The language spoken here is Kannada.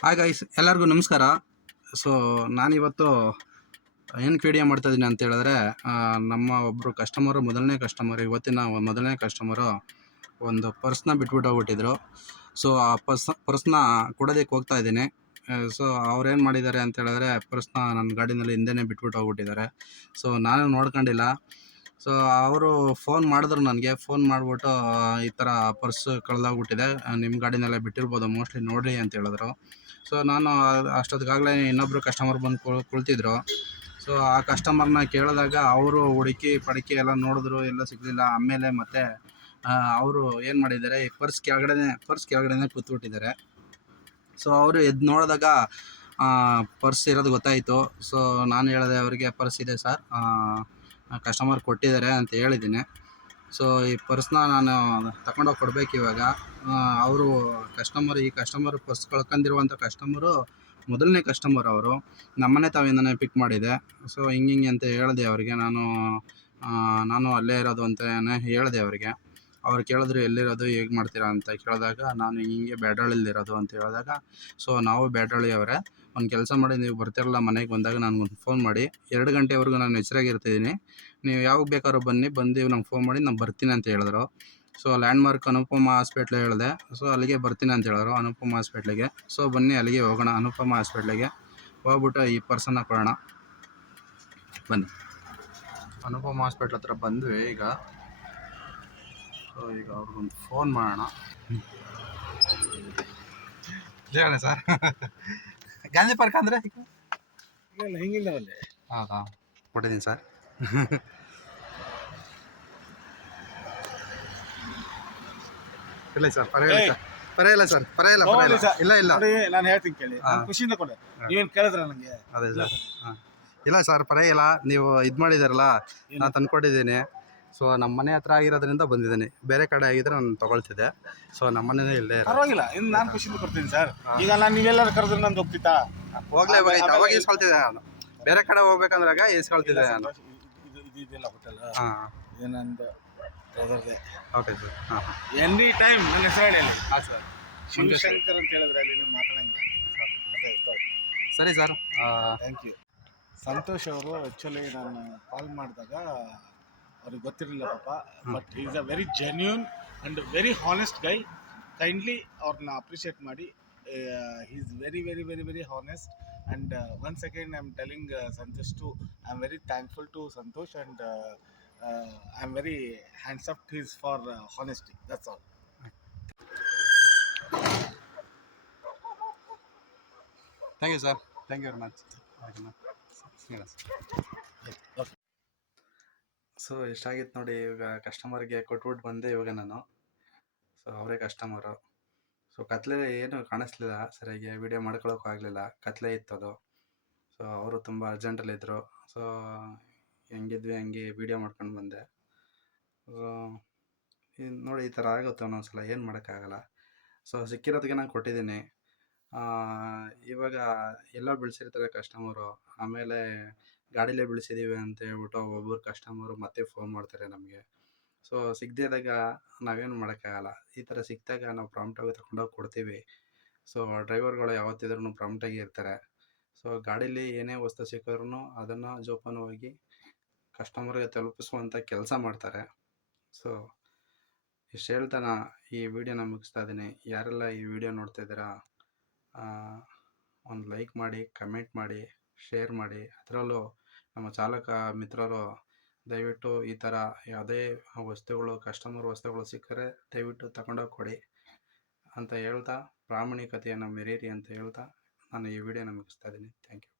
ಹಾಯ್ ಗೈಸ್ ಎಲ್ಲರಿಗೂ ನಮಸ್ಕಾರ. ಸೊ ನಾನಿವತ್ತು ಏನಕ್ಕೆ ವಿಡಿಯೋ ಮಾಡ್ತಾ ಇದ್ದೀನಿ ಅಂತ ಹೇಳಿದ್ರೆ ನಮ್ಮ ಒಬ್ಬರು ಕಸ್ಟಮರು ಮೊದಲನೇ ಕಸ್ಟಮರು ಇವತ್ತಿನ ಮೊದಲನೇ ಕಸ್ಟಮರು ಒಂದು ಪರ್ಸ್ನ ಬಿಟ್ಬಿಟ್ಟು ಹೋಗ್ಬಿಟ್ಟಿದ್ರು. ಸೊ ಆ ಪರ್ಸ್ ಪರ್ಸ್ನ ಕೊಡೋದಕ್ಕೆ ಹೋಗ್ತಾ ಇದ್ದೀನಿ. ಸೊ ಅವ್ರೇನು ಮಾಡಿದ್ದಾರೆ ಅಂತ ಹೇಳಿದ್ರೆ ಪರ್ಸ್ನ ನನ್ನ ಗಾಡಿನಲ್ಲಿ ಹಿಂದೆನೇ ಬಿಟ್ಬಿಟ್ಟು ಹೋಗ್ಬಿಟ್ಟಿದ್ದಾರೆ. ಸೊ ನಾನು ನೋಡ್ಕೊಂಡಿಲ್ಲ. ಸೊ ಅವರು ಫೋನ್ ಮಾಡಿದ್ರು ನನಗೆ. ಫೋನ್ ಮಾಡಿಬಿಟ್ಟು ಈ ಥರ ಪರ್ಸ್ ಕಳೆದೋಗ್ಬಿಟ್ಟಿದೆ. ನಿಮ್ಮ ಗಾಡಿನಲ್ಲೇ ಬಿಟ್ಟಿರ್ಬೋದು ಮೋಸ್ಟ್ಲಿ ನೋಡಿರಿ ಅಂತ ಹೇಳಿದ್ರು. ಸೊ ನಾನು ಅಷ್ಟೊತ್ತಿಗಾಗಲೇ ಇನ್ನೊಬ್ಬರು ಕಸ್ಟಮರ್ ಬಂದು ಕುಳ್, ಕುಳ್ತಿದ್ರು. ಸೊ ಆ ಕಸ್ಟಮರ್ನ ಕೇಳಿದಾಗ ಅವರು ಹುಡುಕಿ, ಪಡಕಿ ಎಲ್ಲ ನೋಡಿದ್ರು ಎಲ್ಲ ಸಿಗಲಿಲ್ಲ. ಆಮೇಲೆ ಮತ್ತೆ ಅವರು ಏನು ಮಾಡಿದ್ದಾರೆ, ಈ ಪರ್ಸ್ ಕೆಳಗಡೆ ಪರ್ಸ್ ಕೆಳಗಡೆನೆ ಕೂತ್ಬಿಟ್ಟಿದ್ದಾರೆ. ಸೊ ಅವರು ಎದ್ದು ನೋಡಿದಾಗ ಪರ್ಸ್ ಇರೋದು ಗೊತ್ತಾಯಿತು. ಸೊ ನಾನು ಹೇಳಿದೆ, ಅವರಿಗೆ ಪರ್ಸ್ ಇದೆ ಸರ್. ಕಸ್ಟಮರ್ ಕೊಟ್ಟಿದ್ದಾರೆ ಅಂತ ಹೇಳಿದ್ದೀನಿ. ಸೊ ಈ ಪರ್ಸ್ನ ನಾನು ತಗೊಂಡೋಗಿ ಕೊಡಬೇಕು ಇವಾಗ. ಅವರು ಕಸ್ಟಮರ್ ಈ ಕಸ್ಟಮರ್ ಪರ್ಸ್ ಕಳ್ಕೊಂಡಿರುವಂಥ ಕಸ್ಟಮರು ಮೊದಲನೇ ಕಸ್ಟಮರ್ ಅವರು. ನಮ್ಮನೆ ತಾವಿಂದನೇ ಪಿಕ್ ಮಾಡಿದೆ. ಸೊ ಹಿಂಗೆ ಹಿಂಗೆ ಅಂತ ಹೇಳಿದೆ ಅವರಿಗೆ. ನಾನು ನಾನು ಅಲ್ಲೇ ಇರೋದು ಅಂತ ಹೇಳಿದೆ ಅವರಿಗೆ. ಅವ್ರು ಕೇಳಿದ್ರು, ಎಲ್ಲಿರೋದು, ಹೇಗೆ ಮಾಡ್ತೀರಾ? ಅಂತ ಕೇಳಿದಾಗ, ನಾನು ಹಿಂಗೆ ಬ್ಯಾಡಳ್ಳಿಲಿರೋದು ಅಂತ ಹೇಳಿದಾಗ, ಸೊ, ನಾವು ಬ್ಯಾಡಳ್ಳಿ ಅವರೇ ಒಂದು ಕೆಲಸ ಮಾಡಿ, ನೀವು ಬರ್ತಿರಲ್ಲ ಮನೆಗೆ ಬಂದಾಗ ನನಗೊಂದು ಫೋನ್ ಮಾಡಿ. ಎರಡು ಗಂಟೆವರೆಗೂ ನಾನು ಎಚ್ಚರಾಗಿರ್ತಿದ್ದೀನಿ ನೀವು ಯಾವಾಗ ಬೇಕಾದ್ರೂ ಬನ್ನಿ, ಬಂದು ನಂಗೆ ಫೋನ್ ಮಾಡಿ ನಾನು ಬರ್ತೀನಿ ಅಂತ ಹೇಳಿದ್ರು. ಸೊ, ಲ್ಯಾಂಡ್ಮಾರ್ಕ್ ಅನುಪಮ ಹಾಸ್ಪಿಟ್ಲ್ ಹೇಳಿದೆ. ಸೊ, ಅಲ್ಲಿಗೆ ಬರ್ತೀನಿ ಅಂತ ಹೇಳಿದ್ರು ಅನುಪಮ ಹಾಸ್ಪಿಟ್ಲಿಗೆ. ಸೊ, ಬನ್ನಿ ಅಲ್ಲಿಗೆ ಹೋಗೋಣ, ಅನುಪಮ ಹಾಸ್ಪಿಟ್ಲಿಗೆ. ಹೋಗ್ಬಿಟ್ಟು ಈ ಪರ್ಸನ್ನ ಕೊಡೋಣ. ಬನ್ನಿ. ಅನುಪಮ ಹಾಸ್ಪಿಟ್ಲ್ ಹತ್ರ ಬಂದ್ವಿ ಈಗ. ಸೊ ಈಗ ಅವ್ರಿಗೊಂದು ಫೋನ್ ಮಾಡೋಣ. ಹೇಳಿ ಸರ್ ಗಾಂಧಿ ಪಾರ್ಕ್ ಅಂದರೆ? ಇಲ್ಲ ಹಿಂಗಿಲ್ಲ ಅಲ್ಲಿ. ಹೌದಾ? ಕೊಟ್ಟಿದ್ದೀನಿ ಸರ್ ಇಲ್ಲ ಸರ್ ಪರವಾಗಿಲ್ಲ ಸರ್ ಪರವಾಗಿಲ್ಲ ಸರ್ ಪರವಾಗಿಲ್ಲ ಪರವಾಗಿಲ್ಲ. ಇಲ್ಲ ಇಲ್ಲ ನಾನು ಹೇಳ್ತೀನಿ ಕೇಳಿ. ಖುಷಿಯಿಂದ ಕೊಡೆ. ನೀವೇನು ಕೇಳಿದ್ರ ನನಗೆ? ಅದೇ ಸರ್ ಹಾಂ. ಇಲ್ಲ ಸರ್ ಪರವಾಗಿಲ್ಲ. ನೀವು ಇದು ಮಾಡಿದಾರಲ್ಲ ನಾನು ತಂದ್ಕೊಟ್ಟಿದ್ದೀನಿ. ಸೊ ನಮ್ಮ ಮನೆ ಹತ್ರ ಆಗಿರೋದ್ರಿಂದ ಬಂದಿದ್ದೀನಿ. ಬೇರೆ ಕಡೆ ಆಗಿದ್ರೆ ನಾನು ತಗೊಳ್ತಿದ್ದೆ. ಸೊ ನಮ್ಮ ಮನೆಯೇ ಇಲ್ಲೇ ಇರೋದು. ಪರವಾಗಿಲ್ಲ. ಇನ್ನು ನಾನು ಖುಷಿಯಿಂದ ಕೊಡ್ತೀನಿ ಸರ್. ಈಗ ನಾನು ನೀವೆಲ್ಲರೂ ಕರೆದ್ರೆ ನಂದು ಒಪ್ತಿತ್ತಾ ಹೋಗ್ಲೇ ಆಮೇಲೆ- ಅವಾಗ ಆಮೇಲೆ- ನಾನು. ಬೇರೆ ಕಡೆ ಹೋಗ್ಬೇಕಂದ್ರಾಗ ಇಸ್ಕೊಳ್ತಿದ್ದೆ ಇಲ್ಲ ನಾನು. ಇದು ಹೋಟೆಲ್. ಹಾಂ. ಇದು ನಂದು ಓಕೆ ಸರ್ ಹಾಂ ಹಾಂ. ಎನಿ ಟೈಮ್ ನನ್ನ ಹೆಸರು ಹೇಳಿ ಅಲ್ಲಿ ಹಾಂ ಸರ್ ಶಿವಶಂಕರ್ ಅಂತ ಹೇಳಿದ್ರೆ ಅಲ್ಲಿ ನೀವು ಮಾತಾಡಂಗಿಲ್ಲ. ಅದೇ ಸರಿ ಸರ್ ಥ್ಯಾಂಕ್ ಯು ಸಂತೋಷ್ ಅವರು ಆ್ಯಕ್ಚುಲಿ ನಾನು ಕಾಲ್ ಮಾಡಿದಾಗ ಅವ್ರಿಗೆ ಗೊತ್ತಿರಲಿಲ್ಲ ಪಾಪ but is a very genuine and very honest guy kindly ಅವ್ರನ್ನ ಅಪ್ರಿಷಿಯೇಟ್ ಮಾಡಿ is very very very very honest and one second I am telling Santosh to I am very thankful to Santosh and I am very hands up he's for honesty that's all thank you sir thank you very much so ಎಷ್ಟಾಗಿತ್ತು ನೋಡಿ. ಇವಾಗ ಕಸ್ಟಮರ್ಗೆ ಕೊಟ್ಬಿಟ್ಟು ಬಂದೆ ಇವಾಗ ನಾನು. ಸೊ, ಅವರೇ ಕಸ್ಟಮರು ಸೊ, ಕತ್ಲೆ ಏನು ಕಾಣಿಸ್ಲಿಲ್ಲ. ಸರಿಯಾಗಿ ವಿಡಿಯೋ ಮಾಡ್ಕೊಳ್ಳೋಕ್ಕೂ ಆಗಲಿಲ್ಲ. ಕತ್ಲೆ ಇತ್ತು ಅದು. ಸೊ, ಅವರು ತುಂಬ ಅರ್ಜೆಂಟಲ್ಲಿದ್ದರು ಸೊ, ಹೆಂಗಿದ್ವಿ, ಹಂಗೆ ವಿಡಿಯೋ ಮಾಡ್ಕೊಂಡು ಬಂದೆ. ಸೊ ನೋಡಿ, ಈ ಥರ ಆಗುತ್ತೆ ಒಂದೊಂದ್ಸಲ. ಏನು ಮಾಡೋಕ್ಕಾಗಲ್ಲ. ಸೊ, ಸಿಕ್ಕಿರೋದಕ್ಕೆ ನಾನು ಕೊಟ್ಟಿದ್ದೀನಿ. ಇವಾಗ ಎಲ್ಲ ಬೆಳೆಸಿರ್ತಾರೆ ಕಸ್ಟಮರು ಆಮೇಲೆ ಗಾಡಿಲೇ ಬೆಳೆಸಿದ್ದೀವಿ ಅಂತ ಹೇಳ್ಬಿಟ್ಟು ಒಬ್ಬರು ಕಸ್ಟಮರು ಮತ್ತೆ ಫೋನ್ ಮಾಡ್ತಾರೆ ನಮಗೆ. ಸೊ ಸಿಗದೇ ಇದ್ದಾಗ ನಾವೇನು ಮಾಡೋಕ್ಕಾಗಲ್ಲ. ಈ ಥರ ಸಿಕ್ಕಿದಾಗ ನಾವು ಪ್ರಾಂಪ್ಟಾಗಿ ತಗೊಂಡೋಗಿ ಕೊಡ್ತೀವಿ. ಸೊ ಡ್ರೈವರ್ಗಳು ಯಾವತ್ತಿದ್ರೂ ಪ್ರಾಂಪ್ಟಾಗಿ ಇರ್ತಾರೆ. ಸೊ ಗಾಡೀಲಿ ಏನೇ ವಸ್ತು ಸಿಕ್ಕಿದ್ರು ಅದನ್ನು ಜೋಪಾನವಾಗಿ ಕಸ್ಟಮರ್ಗೆ ತಲುಪಿಸುವಂಥ ಕೆಲಸ ಮಾಡ್ತಾರೆ. ಸೊ ಇಷ್ಟು ಹೇಳ್ತಾನೆ, ಈ ವಿಡಿಯೋನ ಮುಗಿಸ್ತಾ ಇದ್ದೀನಿ. ಯಾರೆಲ್ಲ ಈ ವಿಡಿಯೋ ನೋಡ್ತಾ ಇದ್ದೀರಾ ಒಂದು ಲೈಕ್ ಮಾಡಿ ಕಮೆಂಟ್ ಮಾಡಿ. ಶೇರ್ ಮಾಡಿ, ಅದರಲ್ಲೂ ನಮ್ಮ ಚಾಲಕ ಮಿತ್ರರು ದಯವಿಟ್ಟು ಈ ಥರ ಯಾವುದೇ ವಸ್ತುಗಳು ಕಸ್ಟಮರ್ ವಸ್ತುಗಳು ಸಿಕ್ಕರೆ ದಯವಿಟ್ಟು ತಗೊಂಡೋಗಿ ಕೊಡಿ ಅಂತ ಹೇಳ್ತಾ ಪ್ರಾಮಾಣಿಕತೆಯನ್ನು ಮೆರೀರಿ ಅಂತ ಹೇಳ್ತಾ ನಾನು ಈ ವಿಡಿಯೋನ ಮುಗಿಸ್ತಾ ಇದ್ದೀನಿ. Thank you